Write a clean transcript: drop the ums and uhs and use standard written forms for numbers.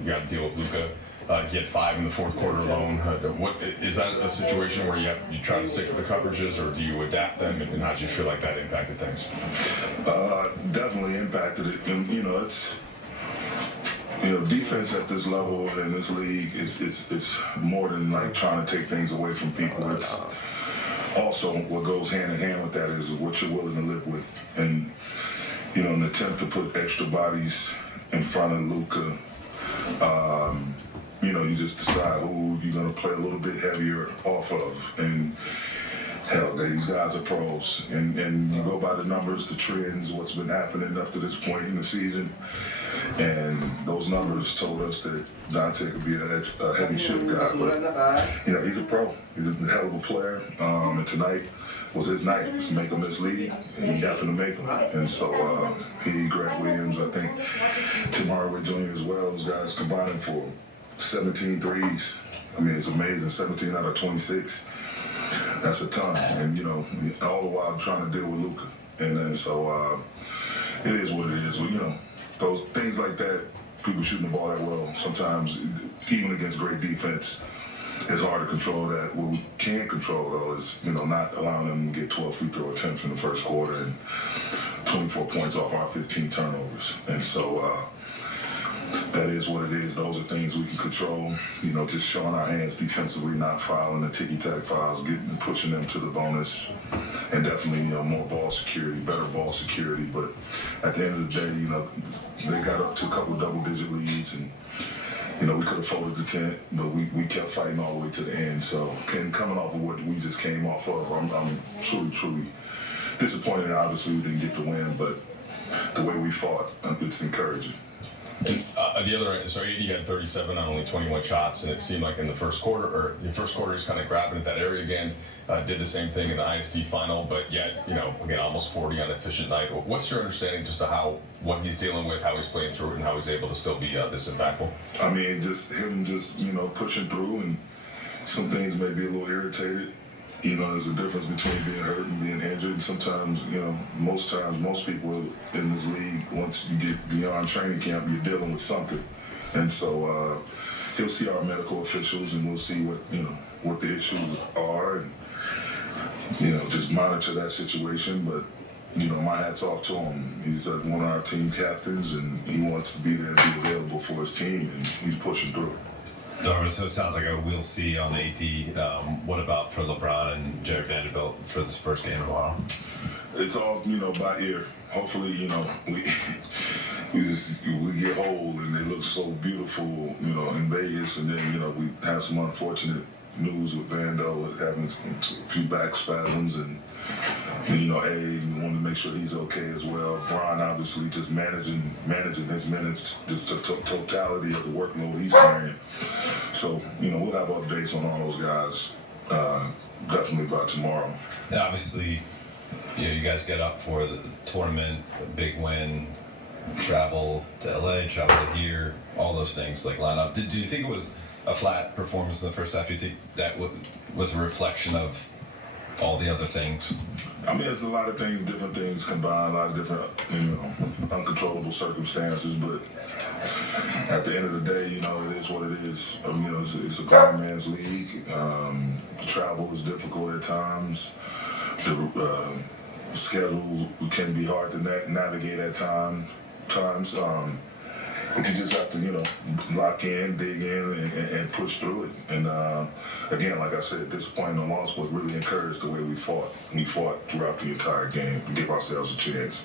you got to deal with Luka. He had 5 in the fourth quarter alone. What is that a situation where you try to stick with the coverages, or do you adapt them? And how do you feel like that impacted things? Definitely impacted it. And, it's defense at this level in this league it's more than like trying to take things away from people. It's also what goes hand in hand with that is what you're willing to live with. And an attempt to put extra bodies in front of Luka. You just decide who you're going to play a little bit heavier off of. And hell, these guys are pros. And you go by the numbers, the trends, what's been happening up to this point in the season. And those numbers told us that Dante could be a heavy shoot guy. But, he's a pro. He's a hell of a player. And tonight was his night to make him this league. And he happened to make him. And so he, Grant Williams, I think, Tim Hardaway Jr. as well, those guys combining for 17 threes. I mean, it's amazing. 17 out of 26. That's a ton. And, all the while trying to deal with Luka. And then so it is what it is. But, those things like that, people shooting the ball that well, sometimes, even against great defense, it's hard to control that. What we can control, though, is, not allowing them to get 12 free throw attempts in the first quarter and 24 points off our 15 turnovers. And so that is what it is. Those are things we can control. Just showing our hands defensively, not fouling the ticky-tack fouls, pushing them to the bonus, and definitely, more ball security, better ball security. But at the end of the day, they got up to a couple of double-digit leads, and we could have folded the tent, but we kept fighting all the way to the end. So, and coming off of what we just came off of, I'm truly disappointed. Obviously, we didn't get the win, but the way we fought, it's encouraging. And at the other end, so AD had 37 on only 21 shots, and it seemed like in the first quarter, he's kind of grabbing at that area again. Did the same thing in the ISD final, but yet, again, almost 40 on an efficient night. What's your understanding just of what he's dealing with, how he's playing through it, and how he's able to still be this impactful? I mean, just him pushing through, and some things may be a little irritated. There's a difference between being hurt and being injured. And sometimes, most people in this league, once you get beyond training camp, you're dealing with something. And so he'll see our medical officials, and we'll see what the issues are, and just monitor that situation. But my hat's off to him. He's one of our team captains, and he wants to be there and be available for his team, and he's pushing through. Darvin, so it sounds like we'll see on AD. What about for LeBron and Jared Vanderbilt for the Spurs game tomorrow? It's all by ear. Hopefully, we get whole and they look so beautiful, in Vegas, and then we have some unfortunate news with Vando with having a few back spasms, and we want to make sure he's okay as well. Bron obviously just managing his minutes, just the totality of the workload he's carrying. So we'll have updates on all those guys definitely by tomorrow. Yeah, obviously, you guys get up for the tournament, a big win, travel to LA, travel to here, all those things like line up. Do you think it was a flat performance in the first half? Do you think that was a reflection of all the other things? I mean, it's a lot of things, different things combined, a lot of different, uncontrollable circumstances. But at the end of the day, it is what it is. It's a grown man's league. Travel is difficult at times. The schedules can be hard to navigate at times. But you just have to, lock in, dig in, and push through it. And again, like I said, disappointing loss, but really encouraged the way we fought. We fought throughout the entire game to give ourselves a chance.